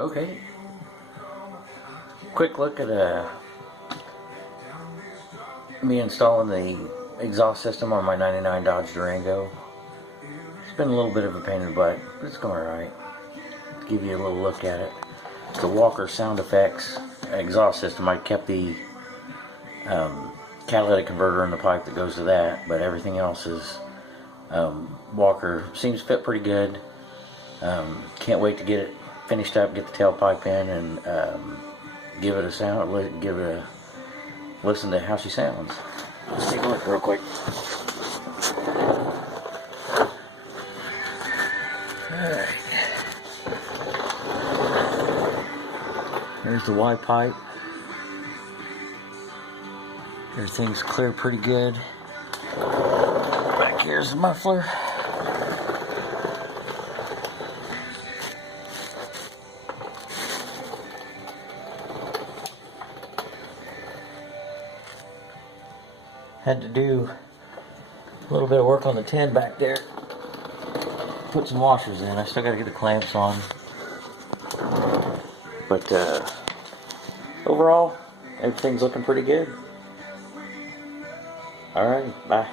Okay, quick look at me installing the exhaust system on my 99 Dodge Durango. It's been a little bit of a pain in the butt, but it's going alright. Give you a little look at it. The Walker sound effects exhaust system. I kept the catalytic converter in the pipe that goes to that, but everything else is Walker. Seems to fit pretty good. Can't wait to get it finished up, get the tailpipe in, and give it a sound, give it a listen to how she sounds. Let's take a look real quick. Alright. There's the Y pipe. Everything's clear pretty good. Back here's the muffler. Had to do a little bit of work on the tin back there. Put some washers in. I still got to get the clamps on. But overall, everything's looking pretty good. Alright, bye.